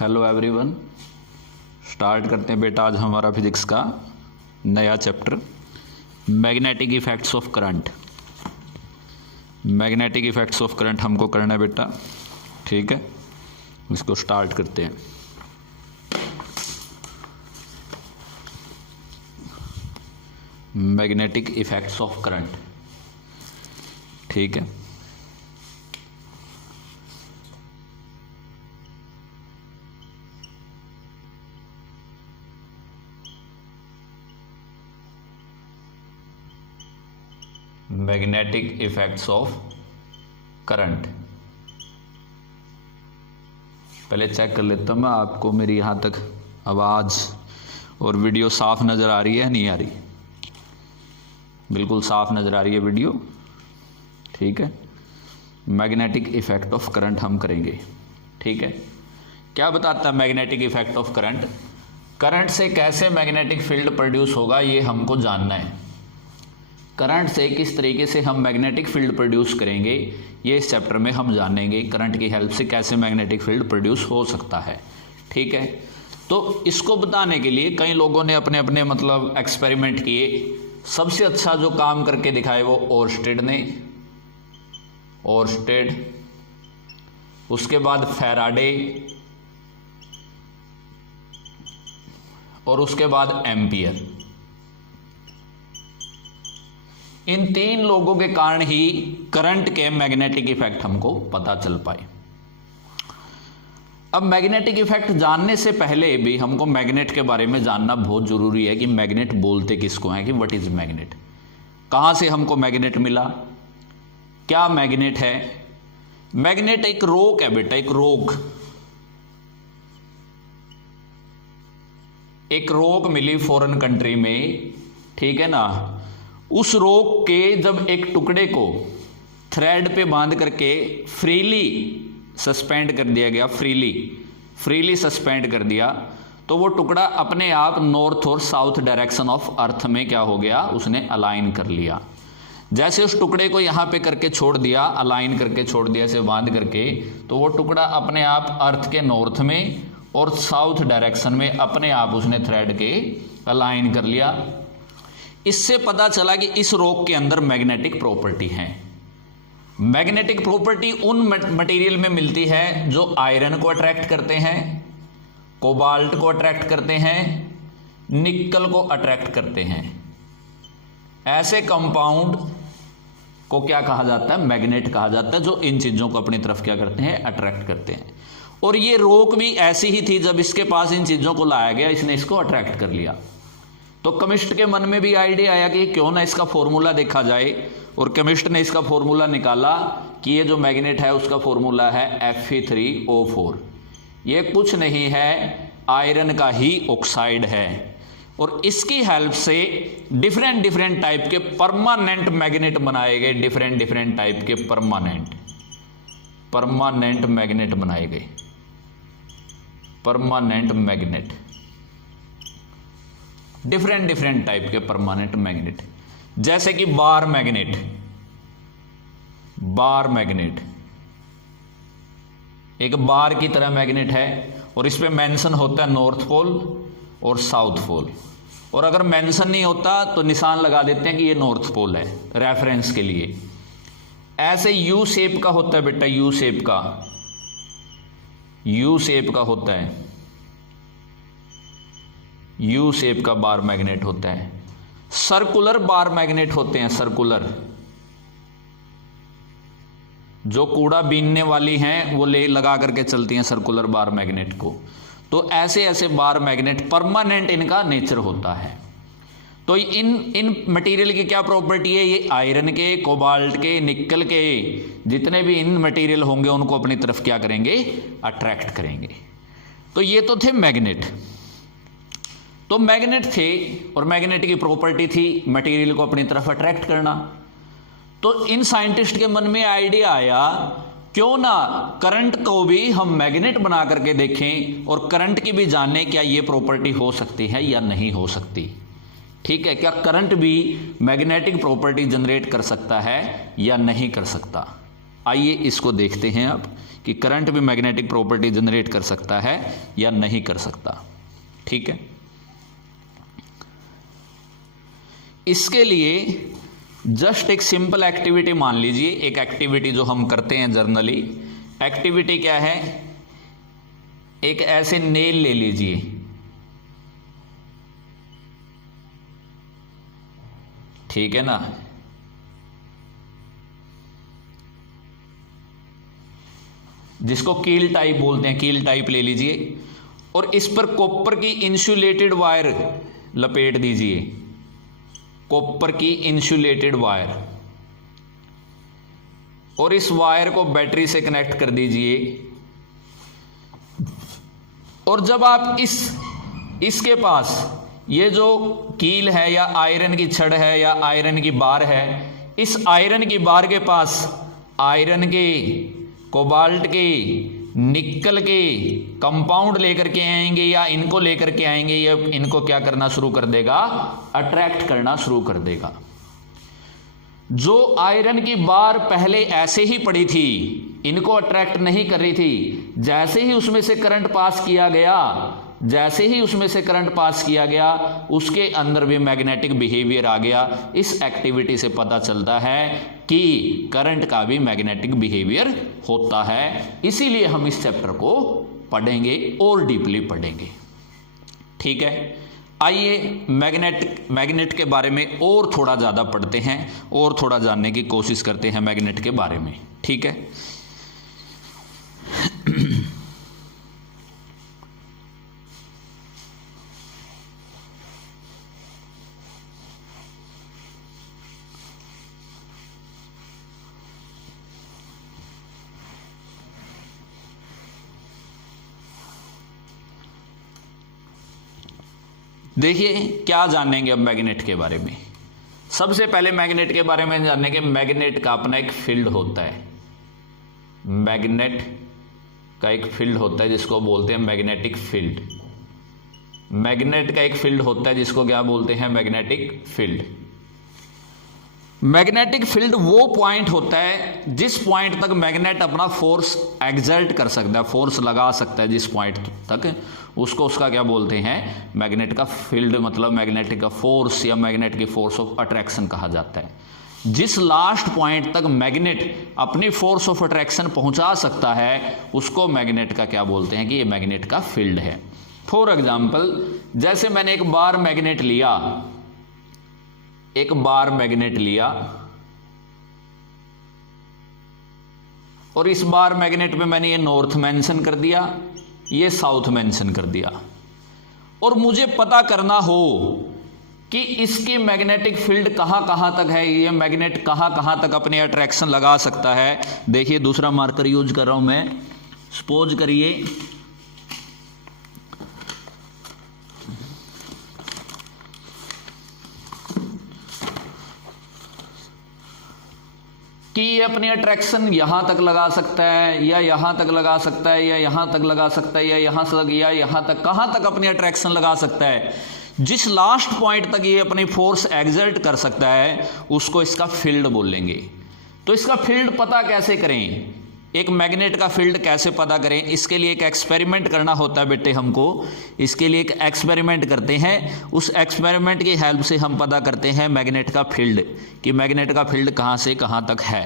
Hello everyone, start करते हैं बेटा आज हमारा फिजिक्स का नया chapter magnetic effects of current. Magnetic effects of current हमको करना है बेटा, ठीक है। इसको स्टार्ट करते हैं। मैग्नेटिक इफेक्ट्स ऑफ करंट, ठीक है। मैग्नेटिक इफेक्ट्स ऑफ करंट, पहले चेक कर लेता हूँ मैं आपको मेरी यहाँ तक आवाज़ और वीडियो साफ नज़र आ रही है नहीं आ रही? बिल्कुल साफ नज़र आ रही है वीडियो, ठीक है। मैग्नेटिक इफेक्ट ऑफ करंट हम करेंगे, ठीक है। क्या बताता है magnetic effect of current? Current से कैसे मैग्नेटिक फील्ड प्रोड्यूस होगा ये हमको जानना है। करंट से किस तरीके से हम मैग्नेटिक फील्ड प्रोड्यूस करेंगे ये इस चैप्टर में हम जानेंगे। करंट की हेल्प से कैसे मैग्नेटिक फील्ड प्रोड्यूस हो सकता है, ठीक है। तो इसको बताने के लिए कई लोगों ने अपने अपने मतलब एक्सपेरिमेंट किए। सबसे अच्छा जो काम करके दिखाए वो ओर्स्टेड ने, ओर्स्टेड, उसके बाद फैराडे और उसके बाद एम्पियर। इन तीन लोगों के कारण ही करंट के मैग्नेटिक इफेक्ट हमको पता चल पाए। अब मैग्नेटिक इफेक्ट जानने से पहले भी हमको मैग्नेट के बारे में जानना बहुत जरूरी है कि मैग्नेट बोलते किसको हैं, कि व्हाट इज मैग्नेट, कहां से हमको मैग्नेट मिला, क्या मैग्नेट है। मैग्नेट एक रोक है बेटा, एक रोक, एक रोक मिली फॉरेन कंट्री में, ठीक है ना। उस रोक के जब एक टुकड़े को थ्रेड पे बांध करके फ्रीली सस्पेंड कर दिया गया, फ्रीली सस्पेंड कर दिया, तो वो टुकड़ा अपने आप नॉर्थ और साउथ डायरेक्शन ऑफ अर्थ में क्या हो गया, उसने अलाइन कर लिया। जैसे उस टुकड़े को यहाँ पे करके छोड़ दिया, अलाइन करके छोड़ दिया, ऐसे बांध करके, तो वो टुकड़ा अपने आप अर्थ के नॉर्थ में और साउथ डायरेक्शन में अपने आप उसने थ्रेड के अलाइन कर लिया। इससे पता चला कि इस रॉक के अंदर मैग्नेटिक प्रॉपर्टी है। मैग्नेटिक प्रॉपर्टी उन मटेरियल में मिलती है जो आयरन को अट्रैक्ट करते हैं, कोबाल्ट को अट्रैक्ट करते हैं, निकल को अट्रैक्ट करते हैं। ऐसे कंपाउंड को क्या कहा जाता है, मैग्नेट कहा जाता है, जो इन चीजों को अपनी तरफ क्या करते हैं, अट्रैक्ट करते हैं। और ये रॉक भी ऐसी ही थी, जब इसके पास इन चीजों को लाया गया इसने इसको अट्रैक्ट कर लिया। तो केमिस्ट के मन में भी आइडिया आया कि क्यों ना इसका फॉर्मूला देखा जाए, और केमिस्ट ने इसका फॉर्मूला निकाला कि ये जो मैग्नेट है उसका फॉर्मूला है Fe3O4। ये कुछ नहीं है, आयरन का ही ऑक्साइड है। और इसकी हेल्प से डिफरेंट टाइप के परमानेंट मैग्नेट बनाए गए, डिफरेंट टाइप के परमानेंट मैग्नेट बनाए गए, परमानेंट मैग्नेट, डिफरेंट टाइप के परमानेंट मैग्नेट। जैसे कि बार मैग्नेट, एक बार की तरह मैग्नेट है, और इस पे मेंशन होता है नॉर्थ पोल और साउथ पोल। और अगर मेंशन नहीं होता तो निशान लगा देते हैं कि ये नॉर्थ पोल है, रेफरेंस के लिए। ऐसे यू शेप का होता है बेटा, यू शेप का होता है, यू शेप का बार मैग्नेट होता है। सर्कुलर बार मैग्नेट होते हैं, सर्कुलर, जो कूड़ा बीनने वाली हैं वो ले लगा करके चलती हैं सर्कुलर बार मैग्नेट को। तो ऐसे बार मैग्नेट परमानेंट इनका नेचर होता है। तो इन मटेरियल की क्या प्रॉपर्टी है, ये आयरन के, कोबाल्ट के, निकल के, जितने भी इन मटेरियल होंगे उनको अपनी तरफ क्या करेंगे, अट्रैक्ट करेंगे। तो ये तो थे मैग्नेट। तो मैग्नेट थे और मैग्नेट की प्रॉपर्टी थी मटेरियल को अपनी तरफ अट्रैक्ट करना। तो इन साइंटिस्ट के मन में आइडिया आया, क्यों ना करंट को भी हम मैग्नेट बना करके देखें और करंट की भी जानें क्या ये प्रॉपर्टी हो सकती है या नहीं हो सकती, ठीक है। क्या करंट भी मैग्नेटिक प्रॉपर्टी जनरेट कर सकता है या नहीं कर सकता। आइए इसको देखते हैं अब कि करंट भी मैग्नेटिक प्रॉपर्टी जनरेट कर सकता है या नहीं कर सकता। ठीक है, इसके लिए जस्ट एक सिंपल एक्टिविटी मान लीजिए, एक एक्टिविटी जो हम करते हैं जर्नली। एक्टिविटी क्या है, एक ऐसे नेल ले लीजिए, ठीक है ना, जिसको कील टाइप बोलते हैं, कील टाइप ले लीजिए और इस पर कॉपर की इंसुलेटेड वायर लपेट दीजिए, कॉपर की इंसुलेटेड वायर, और इस वायर को बैटरी से कनेक्ट कर दीजिए। और जब आप इसके पास ये जो कील है या आयरन की छड़ है या आयरन की बार है, इस आयरन की बार के पास आयरन के, कोबाल्ट के, निकल के कंपाउंड लेकर के आएंगे या इनको लेकर के आएंगे, या इनको क्या करना शुरू कर देगा, अट्रैक्ट करना शुरू कर देगा। जो आयरन की बार पहले ऐसे ही पड़ी थी, इनको अट्रैक्ट नहीं कर रही थी, जैसे ही उसमें से करंट पास किया गया, जैसे ही उसमें से करंट पास किया गया, उसके अंदर भी मैग्नेटिक बिहेवियर आ गया। इस एक्टिविटी से पता चलता है कि करंट का भी मैग्नेटिक बिहेवियर होता है। इसीलिए हम इस चैप्टर को पढ़ेंगे और डीपली पढ़ेंगे। ठीक है, आइए मैग्नेट के बारे में और थोड़ा ज़्यादा पढ़ते हैं और थोड़ा जानने की कोशिश करते हैं मैग्नेट के बारे में। ठीक है, देखिए क्या जानेंगे अब मैग्नेट के बारे में। सबसे पहले मैग्नेट के बारे में जानेंगे, मैग्नेट का अपना एक फील्ड होता है। मैग्नेट का एक फील्ड होता है जिसको बोलते हैं मैग्नेटिक फील्ड। मैग्नेट का एक फील्ड होता है जिसको क्या बोलते हैं, मैग्नेटिक फील्ड। मैग्नेटिक फील्ड वो पॉइंट होता है जिस पॉइंट तक मैग्नेट अपना फोर्स एक्सर्ट कर सकता है, फोर्स लगा सकता है, जिस पॉइंट तक, उसको उसका क्या बोलते हैं, मैग्नेट का फील्ड, मतलब मैग्नेटिक का फोर्स या मैग्नेट की फोर्स ऑफ अट्रैक्शन कहा जाता है। जिस लास्ट पॉइंट तक मैग्नेट अपनी फोर्स ऑफ अट्रैक्शन पहुंचा सकता है, उसको मैग्नेट का क्या बोलते हैं कि ये मैग्नेट का फील्ड है। फॉर एग्जाम्पल, जैसे मैंने एक बार मैग्नेट लिया, एक बार मैग्नेट लिया और इस बार मैग्नेट पे मैंने ये नॉर्थ मेंशन कर दिया, ये साउथ मेंशन कर दिया, और मुझे पता करना हो कि इसकी मैग्नेटिक फील्ड कहां कहां तक है, ये मैग्नेट कहां कहां तक अपनी अट्रैक्शन लगा सकता है। देखिए दूसरा मार्कर यूज कर रहा हूं मैं। सपोज करिए कि ये अपनी अट्रैक्शन यहां तक लगा सकता है, या यहां तक लगा सकता है, या यहां तक लगा सकता है, या यहां तक, या यहां तक, कहां तक अपनी अट्रैक्शन लगा सकता है। जिस लास्ट पॉइंट तक ये अपनी फोर्स एक्सर्ट कर सकता है, उसको इसका फील्ड बोलेंगे। तो इसका फील्ड पता कैसे करें, एक मैग्नेट का फील्ड कैसे पता करें, इसके लिए एक एक्सपेरिमेंट करना होता है बेटे हमको। इसके लिए एक एक्सपेरिमेंट करते हैं, उस एक्सपेरिमेंट की हेल्प से हम पता करते हैं मैग्नेट का फील्ड, कि मैग्नेट का फील्ड कहां से कहां तक है।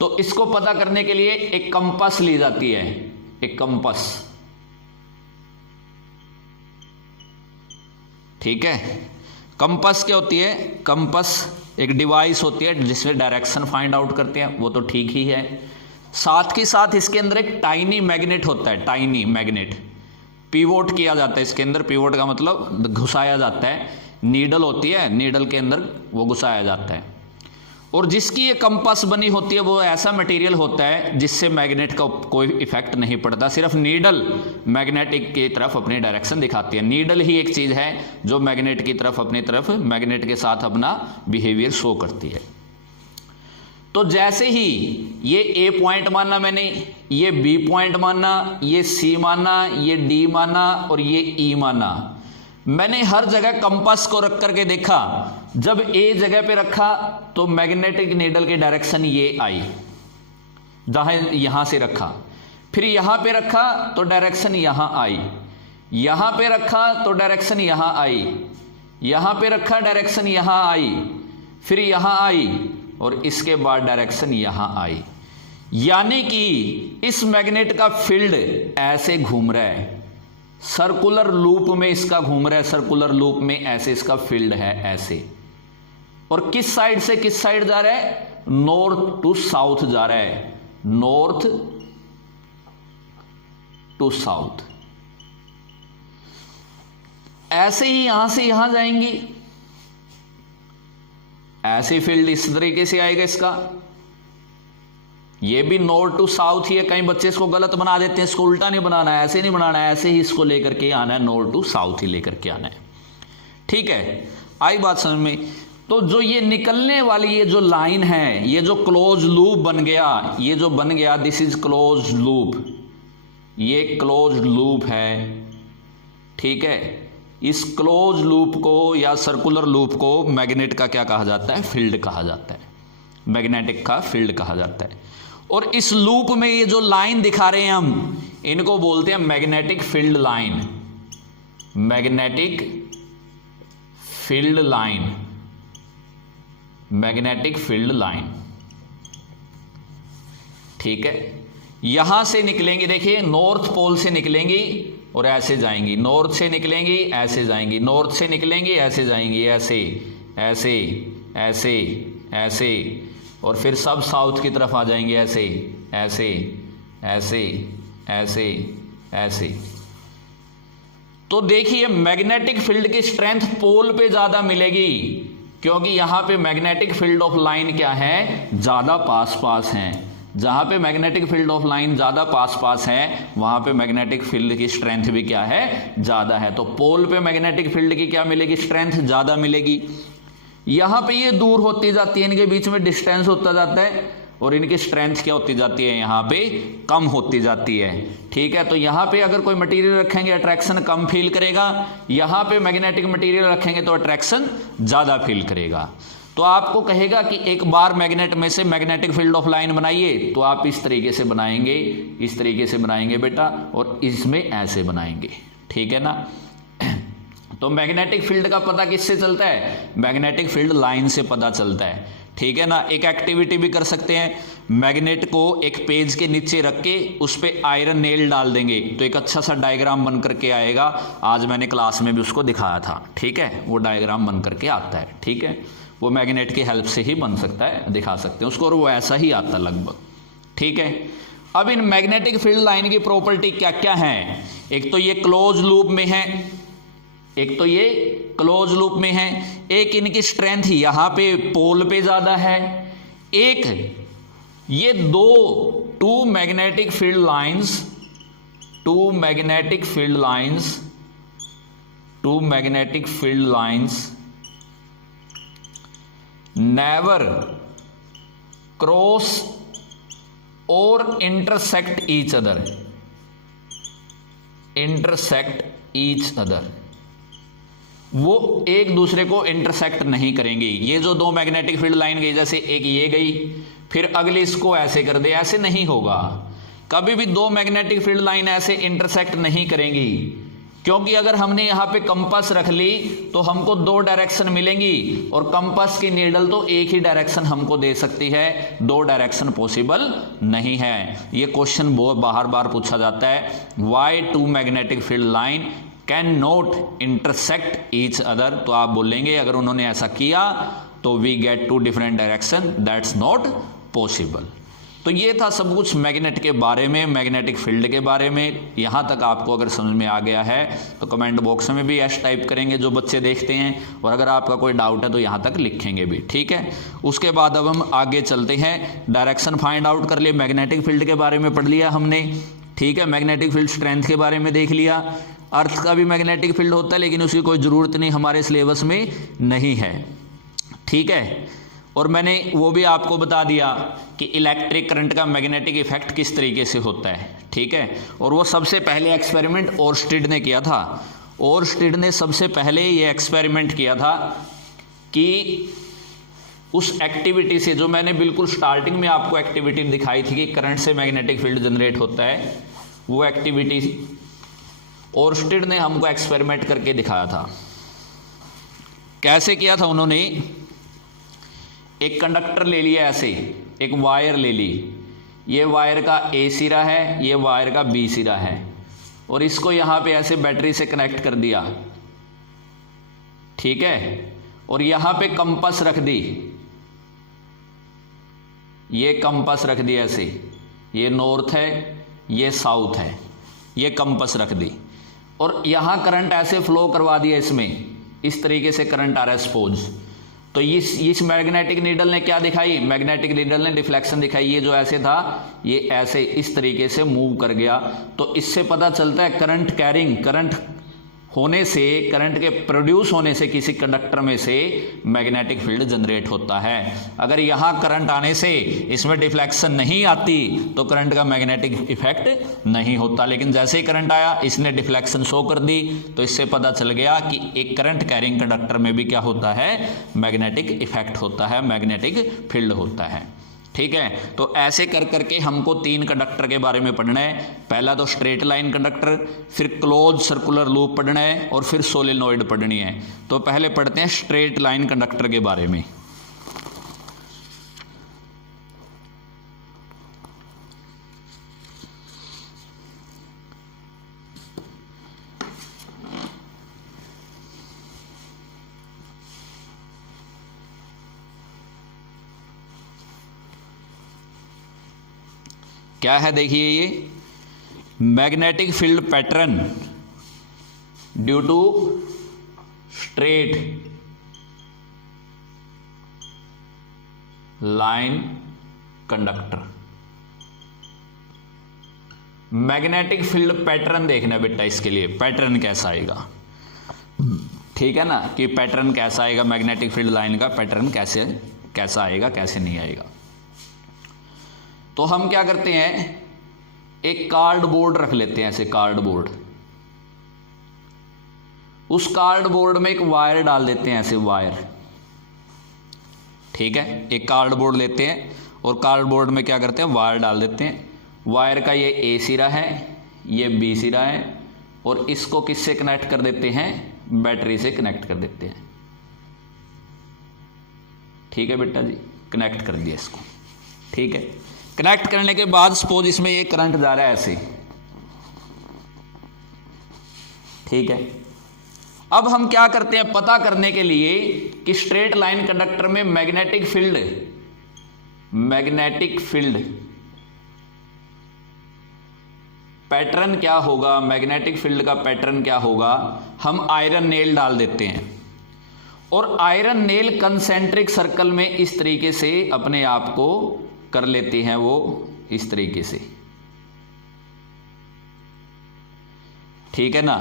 तो इसको पता करने के लिए एक कंपास ली जाती है, एक कंपास। ठीक है, कंपास क्या होती है, कंपास एक डिवाइस होती है जिससे डायरेक्शन फाइंड आउट करते हैं, वो तो ठीक ही है। साथ के साथ इसके अंदर एक टाइनी मैग्नेट होता है, टाइनी मैग्नेट पिवोट किया जाता है इसके अंदर। पिवोट का मतलब घुसाया जाता है, नीडल होती है, नीडल के अंदर वो घुसाया जाता है। और जिसकी ये कंपास बनी होती है वो ऐसा मटेरियल होता है जिससे मैग्नेट का कोई इफेक्ट नहीं पड़ता, सिर्फ नीडल मैग्नेटिक की तरफ अपनी डायरेक्शन दिखाती है। नीडल ही एक चीज है जो मैग्नेट की तरफ, अपनी तरफ मैग्नेट के साथ अपना बिहेवियर शो करती है। तो जैसे ही ये ए पॉइंट माना मैंने, ये बी पॉइंट माना, ये सी माना, ये डी माना और ये ई माना, मैंने हर जगह कंपास को रख करके देखा। जब ए जगह पे रखा तो मैग्नेटिक नीडल की डायरेक्शन ये आई, जहाँ यहाँ से रखा, फिर यहाँ पे रखा तो डायरेक्शन यहाँ आई, यहाँ पे रखा तो डायरेक्शन यहाँ आई, यहाँ पे रखा डायरेक्शन यहाँ आई, फिर यहाँ आई और इसके बाद डायरेक्शन यहाँ आई। यानी कि इस मैग्नेट का फील्ड ऐसे घूम रहा है, सर्कुलर लूप में इसका घूम रहा है, सर्कुलर लूप में ऐसे इसका फील्ड है ऐसे। और किस साइड से किस साइड जा रहा है? नॉर्थ टू साउथ जा रहा है, नॉर्थ टू साउथ। ऐसे ही यहां से यहां जाएंगी, ऐसे फील्ड इस तरीके से आएगा इसका। ये भी नॉर्थ टू साउथ ही है। कई बच्चे इसको गलत बना देते हैं, इसको उल्टा नहीं बनाना है, ऐसे नहीं बनाना है, ऐसे ही इसको लेकर के आना है, नॉर्थ टू साउथ ही लेकर के आना है। ठीक है, आई बात समझ में? तो जो ये निकलने वाली ये जो लाइन है, ये जो क्लोज लूप बन गया, ये जो बन गया, दिस इज क्लोज लूप, ये क्लोज लूप है। ठीक है, इस क्लोज लूप को या सर्कुलर लूप को मैग्नेट का क्या कहा जाता है? फील्ड कहा जाता है, मैग्नेटिक का फील्ड कहा जाता है। और इस लूप में ये जो लाइन दिखा रहे हैं हम, इनको बोलते हैं magnetic field line, magnetic field line, magnetic field line. ठीक है, यहां से निकलेंगी, देखिए नॉर्थ पोल से निकलेंगी और ऐसे जाएंगी, नॉर्थ से निकलेंगी ऐसे जाएंगी, नॉर्थ से निकलेंगी ऐसे जाएंगी, ऐसे ऐसे ऐसे ऐसे, और फिर सब साउथ की तरफ आ जाएंगे, ऐसे ऐसे ऐसे ऐसे ऐसे। तो देखिए मैग्नेटिक फील्ड की स्ट्रेंथ पोल पे ज्यादा मिलेगी, क्योंकि यहां पे मैग्नेटिक फील्ड ऑफ लाइन क्या है? ज्यादा पास पास है। जहां पे मैग्नेटिक फील्ड ऑफ लाइन ज्यादा पास पास है, वहां पे मैग्नेटिक फील्ड की स्ट्रेंथ भी क्या है? ज्यादा है। तो पोल पे मैग्नेटिक फील्ड की क्या मिलेगी? स्ट्रेंथ ज्यादा मिलेगी। यहां पे ये दूर होती जाती है, इनके बीच में डिस्टेंस होता जाता है और इनकी स्ट्रेंथ क्या होती जाती है? यहां पे कम होती जाती है। ठीक है, तो यहां पे अगर कोई मटेरियल रखेंगे अट्रैक्शन कम फील करेगा, यहां पे मैग्नेटिक मटेरियल रखेंगे तो अट्रैक्शन ज्यादा फील करेगा। तो आपको कहेगा कि एक बार मैग्नेट में से मैग्नेटिक फील्ड ऑफ लाइन बनाइए, तो आप इस तरीके से बनाएंगे, इस तरीके से बनाएंगे बेटा, और इसमें ऐसे बनाएंगे। ठीक है ना? तो मैग्नेटिक फील्ड का पता किससे चलता है? मैग्नेटिक फील्ड लाइन से पता चलता है। ठीक है ना? एक एक्टिविटी भी कर सकते हैं, मैग्नेट को एक पेज के नीचे रख के उस पर आयरन नेल डाल देंगे तो एक अच्छा सा डायग्राम बन करके आएगा। आज मैंने क्लास में भी उसको दिखाया था। ठीक है, वो डायग्राम बन करके आता है। ठीक है, वो मैग्नेट की हेल्प से ही बन सकता है, दिखा सकते हैं उसको, और वो ऐसा ही आता लगभग। ठीक है, अब इन मैग्नेटिक फील्ड लाइन की प्रॉपर्टी क्या क्या है? एक तो ये क्लोज लूप में है, एक तो ये क्लोज लूप में है, एक इनकी स्ट्रेंथ यहां पे पोल पे ज्यादा है, एक ये two magnetic field lines, two magnetic field lines, two magnetic field lines never cross or intersect each other, intersect each other, वो एक दूसरे को इंटरसेक्ट नहीं करेंगी। ये जो दो मैग्नेटिक फील्ड लाइन गई, जैसे एक ये गई फिर अगली इसको ऐसे कर दे, ऐसे नहीं होगा। कभी भी दो मैग्नेटिक फील्ड लाइन ऐसे इंटरसेक्ट नहीं करेंगी, क्योंकि अगर हमने यहां पे कंपास रख ली तो हमको दो डायरेक्शन मिलेंगी, और कंपास की नीडल तो एक ही डायरेक्शन हमको दे सकती है, दो डायरेक्शन पॉसिबल नहीं है। ये क्वेश्चन बहुत बार बार पूछा जाता है, why two magnetic field line can not intersect each other. तो आप बोलेंगे अगर उन्होंने ऐसा किया तो we get two different direction, that's not possible. तो ये था सब कुछ मैग्नेट के बारे में, मैग्नेटिक फील्ड के बारे में। यहाँ तक आपको अगर समझ में आ गया है तो कमेंट बॉक्स में भी एस टाइप करेंगे जो बच्चे देखते हैं, और अगर आपका कोई डाउट है तो यहाँ तक लिखेंगे भी। ठीक है, उसके बाद अब हम आगे चलते हैं। डायरेक्शन फाइंड आउट कर लिए, मैग्नेटिक फील्ड के बारे में पढ़ लिया हमने। ठीक है, मैग्नेटिक फील्ड स्ट्रेंथ के बारे में देख लिया। अर्थ का भी मैग्नेटिक फील्ड होता है, लेकिन उसकी कोई ज़रूरत नहीं, हमारे सिलेबस में नहीं है। ठीक है, और मैंने वो भी आपको बता दिया कि इलेक्ट्रिक करंट का मैग्नेटिक इफेक्ट किस तरीके से होता है। ठीक है, और वो सबसे पहले एक्सपेरिमेंट ओर्स्टेड ने किया था। ओर्स्टेड ने सबसे पहले ये एक्सपेरिमेंट किया था कि उस एक्टिविटी से, जो मैंने बिल्कुल स्टार्टिंग में आपको एक्टिविटी दिखाई थी कि करंट से मैग्नेटिक फील्ड जनरेट होता है, वो एक्टिविटी ओर्स्टेड ने हमको एक्सपेरिमेंट करके दिखाया था। कैसे किया था उन्होंने? एक कंडक्टर ले लिया, ऐसे एक वायर ले ली, ये वायर का ए सिरा है, ये वायर का बी सिरा है, और इसको यहां पे ऐसे बैटरी से कनेक्ट कर दिया, ठीक है। और यहां पे कंपास रख दी, ये कंपास रख दिया ऐसे, ये नॉर्थ है, ये साउथ है, ये कंपास रख दी, और यहां करंट ऐसे फ्लो करवा दिया, इसमें इस तरीके से करंट आ रहा है सपोज। तो इस मैग्नेटिक नीडल ने क्या दिखाई? मैग्नेटिक नीडल ने डिफ्लेक्शन दिखाई। ये जो ऐसे था, ये ऐसे इस तरीके से मूव कर गया। तो इससे पता चलता है करंट कैरिंग, करंट होने से, करंट के प्रोड्यूस होने से किसी कंडक्टर में से मैग्नेटिक फील्ड जनरेट होता है। अगर यहां करंट आने से इसमें डिफ्लेक्शन नहीं आती तो करंट का मैग्नेटिक इफेक्ट नहीं होता, लेकिन जैसे ही करंट आया इसने डिफ्लेक्शन शो कर दी, तो इससे पता चल गया कि एक करंट कैरिंग कंडक्टर में भी क्या होता है? मैग्नेटिक इफेक्ट होता है, मैग्नेटिक फील्ड होता है, ठीक है। तो ऐसे कर करके हमको 3 कंडक्टर के बारे में पढ़ना है। पहला तो स्ट्रेट लाइन कंडक्टर, फिर क्लोज सर्कुलर लूप पढ़ना है, और फिर सोलेनोइड पढ़नी है। तो पहले पढ़ते हैं स्ट्रेट लाइन कंडक्टर के बारे में। क्या है देखिए, ये magnetic field pattern due to straight line conductor. Magnetic field pattern देखना बेटा, इसके लिए पैटर्न कैसा आएगा, ठीक है ना, कि पैटर्न कैसा आएगा, मैग्नेटिक फील्ड लाइन का पैटर्न कैसा आएगा, कैसे नहीं आएगा। तो हम क्या करते हैं, एक कार्डबोर्ड रख लेते हैं, ऐसे कार्डबोर्ड, उस कार्डबोर्ड में एक वायर डाल देते हैं, ऐसे वायर, ठीक है। एक कार्डबोर्ड लेते हैं और कार्डबोर्ड में क्या करते हैं, वायर डाल देते हैं। वायर का ये ए सिरा है, ये बी सिरा है, और इसको किससे कनेक्ट कर देते हैं? बैटरी से कनेक्ट कर देते हैं, ठीक है बेटा जी, कनेक्ट कर दिया इसको, ठीक है। कनेक्ट करने के बाद सपोज इसमें ये करंट जा रहा है ऐसे, ठीक है। अब हम क्या करते हैं, पता करने के लिए कि स्ट्रेट लाइन कंडक्टर में मैग्नेटिक फील्ड पैटर्न क्या होगा, मैग्नेटिक फील्ड का पैटर्न क्या होगा। हम आयरन नेल डाल देते हैं, और आयरन नेल कंसेंट्रिक सर्कल में इस तरीके से अपने आप को कर लेती हैं, वो इस तरीके से, ठीक है ना।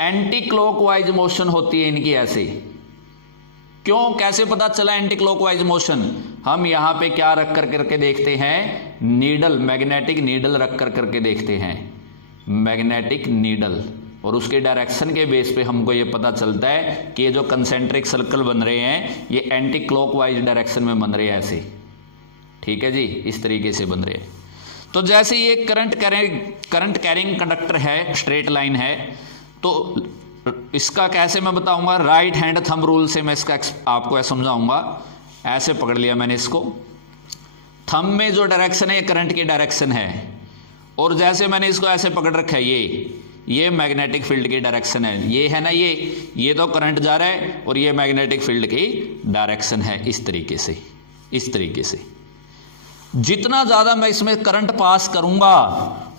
एंटी क्लॉकवाइज मोशन होती है इनकी ऐसे। क्यों, कैसे पता चला एंटी क्लॉकवाइज मोशन? हम यहां पे क्या रख कर करके देखते हैं, नीडल, मैग्नेटिक नीडल रख कर करके देखते हैं, मैग्नेटिक नीडल, और उसके डायरेक्शन के बेस पे हमको ये पता चलता है कि ये जो कंसेंट्रिक सर्कल बन रहे हैं ये एंटी क्लॉकवाइज डायरेक्शन में बन रहे हैं ऐसे, ठीक है जी, इस तरीके से बन रहे हैं। तो जैसे ये करंट कैरिंग कंडक्टर है, स्ट्रेट लाइन है, तो इसका कैसे मैं बताऊंगा, राइट हैंड थंब रूल से मैं इसका आपको समझाऊंगा। ऐसे पकड़ लिया मैंने इसको, थंब में जो डायरेक्शन है ये करंट की डायरेक्शन है, और जैसे मैंने इसको ऐसे पकड़ रखा है, ये मैग्नेटिक फील्ड की डायरेक्शन है, ये है ना, ये तो करंट जा रहा है, और ये मैग्नेटिक फील्ड की डायरेक्शन है, इस तरीके से, इस तरीके से। जितना ज़्यादा मैं इसमें करंट पास करूंगा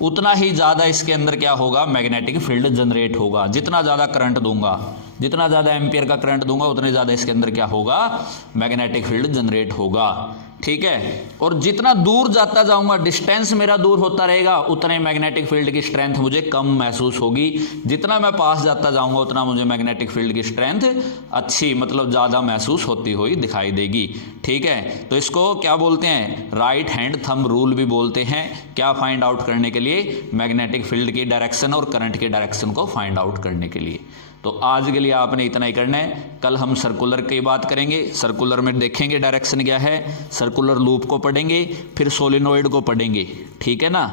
उतना ही ज़्यादा इसके अंदर क्या होगा, मैग्नेटिक फील्ड जनरेट होगा। जितना ज़्यादा करंट दूंगा, जितना ज़्यादा एम्पियर का करंट दूंगा, उतने ज़्यादा इसके अंदर क्या होगा, मैग्नेटिक फील्ड जनरेट होगा, ठीक है। और जितना दूर जाता जाऊंगा, डिस्टेंस मेरा दूर होता रहेगा, उतने मैग्नेटिक फील्ड की स्ट्रेंथ मुझे कम महसूस होगी। जितना मैं पास जाता जाऊंगा उतना मुझे मैग्नेटिक फील्ड की स्ट्रेंथ अच्छी, मतलब ज़्यादा महसूस होती हुई दिखाई देगी, ठीक है। तो इसको क्या बोलते हैं, राइट हैंड थंब रूल भी बोलते हैं। क्या फाइंड आउट करने के लिए, मैग्नेटिक फील्ड की डायरेक्शन और करंट की डायरेक्शन को फाइंड आउट करने के लिए। तो आज के लिए आपने इतना ही करना है। कल हम सर्कुलर की बात करेंगे, सर्कुलर में देखेंगे डायरेक्शन क्या है, सर्कुलर लूप को पढ़ेंगे, फिर सोलिनॉइड को पढ़ेंगे, ठीक है ना।